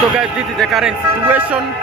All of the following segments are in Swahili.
So guys, this is the current situation.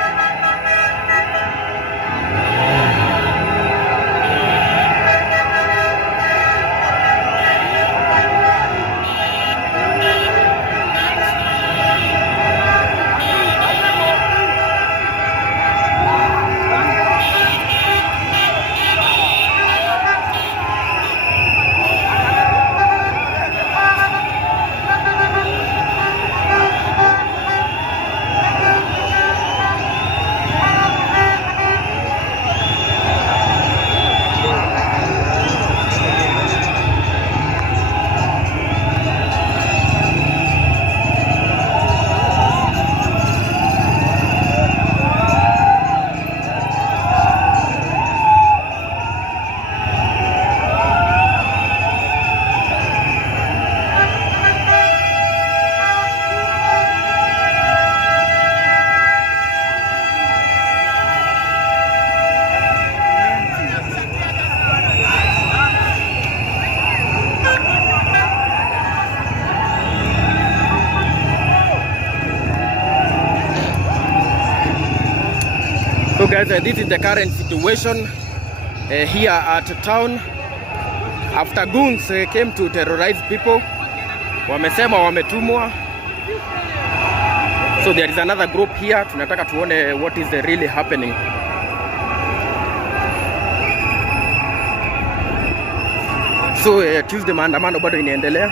So guys, this is the current situation here at town after goons came to terrorize people. Wamesema wametumwa. So there is another group here. Tunataka tuone what is really happening. So Tuesday maandamano bado inaendelea.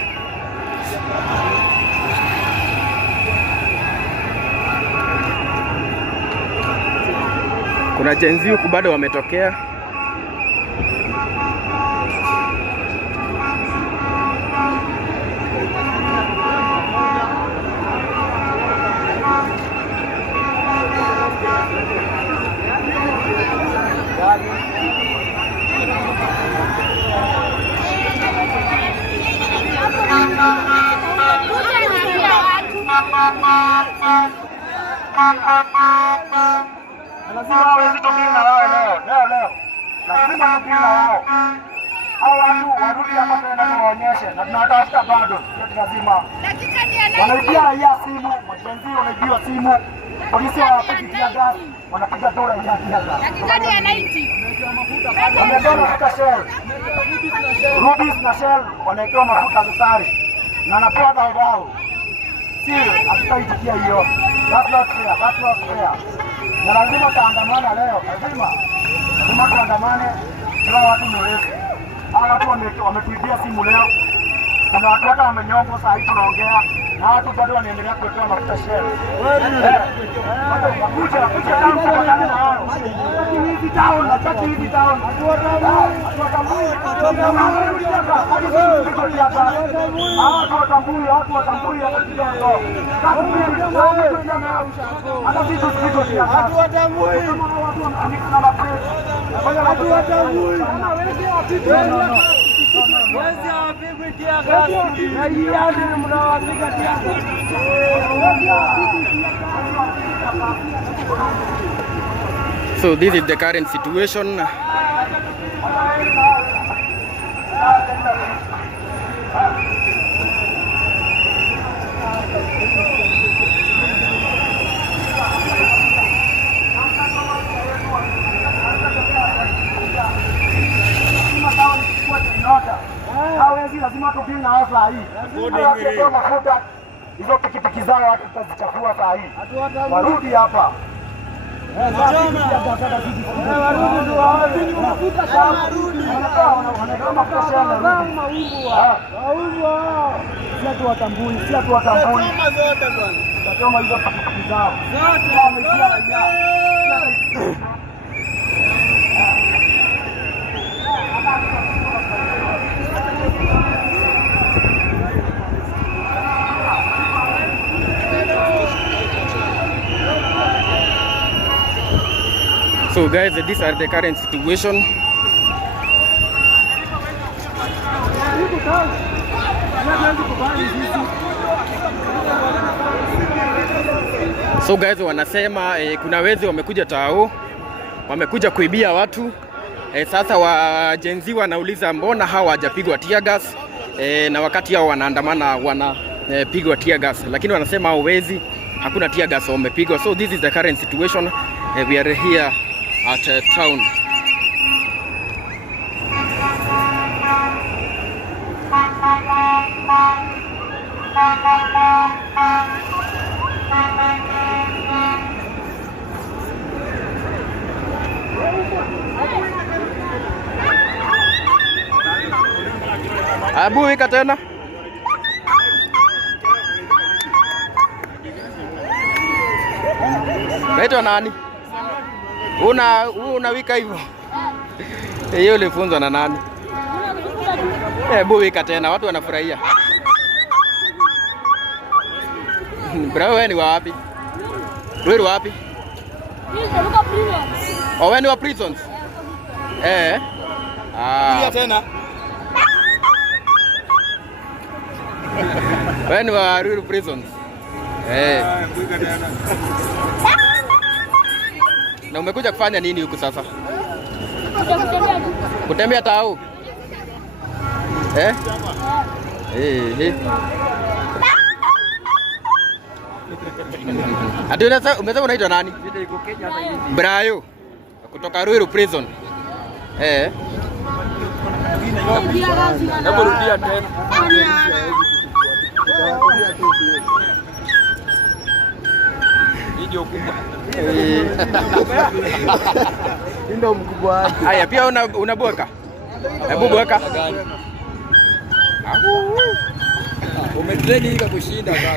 Kuna Gen Z huku bado wametokea. Lazima hawezi tokea na wao leo. Lazima tokea na wao. Hao watu warudi hapa tena tuwaonyeshe na tunatafuta bado. Lazima. Wanaibia raia simu, majenzi wanaibiwa simu. Polisi wanapiga gasi, wanapiga dola ya gasi. Dakika ya 90. Wametoa mafuta Shell. Rubis na Shell wanaitoa mafuta safari. Na anapewa dao. Sio, hatutaitikia hiyo. That's not fair. Na lazima taandamana leo, lazima tuandamane, kwa watu mrefu. Hawa watu wametuibia simu leo. Kuna watu hata wamenyongo saa hii tunaongea, na watu bado wanaendelea kutoa mafuta Shell. Kuja tangu kwa na hao. Hivi town. So this is the current situation. Lazima tupinge na wao saa hii. Wakitoa mafuta hizo pikipiki zao watu tutazichafua saa hii. Warudi hapa. So guys, these are the current situation. So guys, wanasema kuna wezi wamekuja tao, wamekuja kuibia watu. Sasa wajenzi wanauliza mbona hawa hawajapigwa tear gas, na wakati hao wanaandamana wanapigwa tear gas, lakini wanasema hao wezi hakuna tear gas wamepigwa. So this is the current situation. We are here at town. Abu wika tena. Naitwa nani? Unawika hivyo? Hiyo ulifunzwa na nani? Hebu wika tena, watu wanafurahia. Bro, wewe ni wapi? Wewe ni wapi? Oh, wewe ni wa prisons? Wika tena. Wewe ni wa Ruiru prisons? Wika tena. Na umekuja kufanya nini huku sasa? Kutembea tao? Ati umesema unaitwa nani? Brayo. Kutoka Ruiru prison. Hebu rudia tena. Ndio kubwa. Ndio mkubwa wake. Haya pia unaboka. Hebu boka. Umetreni ika kushinda sasa.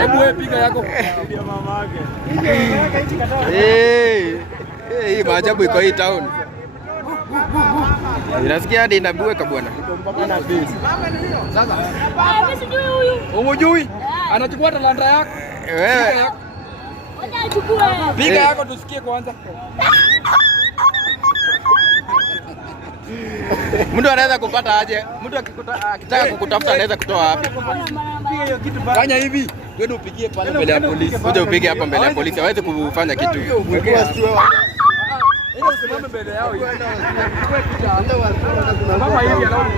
Hebu wewe piga yako kwa mamake. Hii maajabu iko hii town. Unasikia hadi inabueka bwana. Sasa. Mimi sijui huyu. Umujui? Anachukua talanta yako. Wewe. Piga yako tusikie kwanza. Mtu anaweza kupata aje? Mtu akitaka kukutafuta anaweza kutoa wapi? Fanya hivi, wewe upigie pale mbele ya polisi. Uje upige hapa mbele ya polisi, hawezi kufanya kitu. Usimame mbele yao hivi. Kama hivi anaona.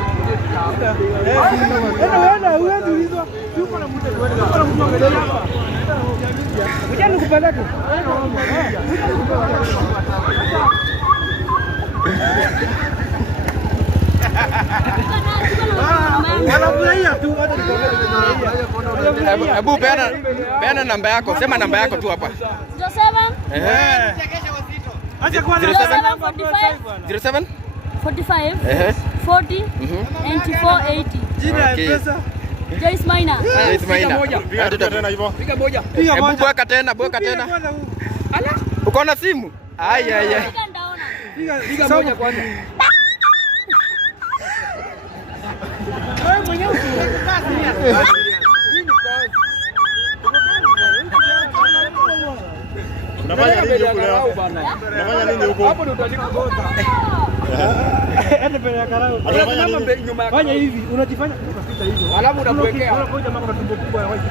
Wewe uende hizo. Tuko na mtu mbele hapa. Ngoja nikupeleke. Wanafurahia tu. Hebu peana namba yako. Sema namba yako tu hapa. 07. Acha kwanza 07 45 40 94 80. Jina ya pesa. Joyce Maina. Joyce Maina. Piga tena hivyo. Piga moja. Hebu boka tena. Ala, uko na simu? Ai. Piga moja kwanza. Wewe mwenyewe kazi ni kazi. Unafanya nini huko leo? Unafanya nini huko? Hapo ndio utajikuta. Ende mbele ya karao. Unafanya nini nyuma yako? Fanya hivi, unajifanya ukapita hivyo. Alafu unabwekea. Unapoja mama na tumbo kubwa ya white.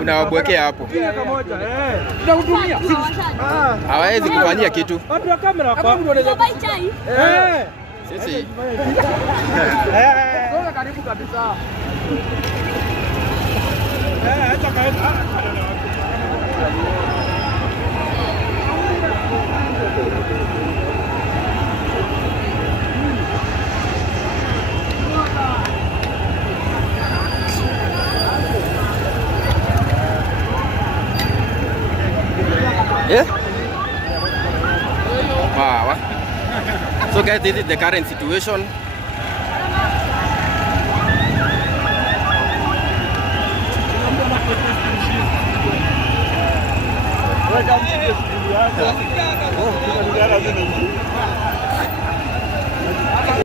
Unawabwekea hapo. Piga moja. Tunahudumia. Hawezi kufanyia kitu. Watu wa kamera hapa. Hapo ndio unaweza kubai chai. Sisi. Toka karibu kabisa. Acha kaenda. So guys, this is the current situation. Welcome to the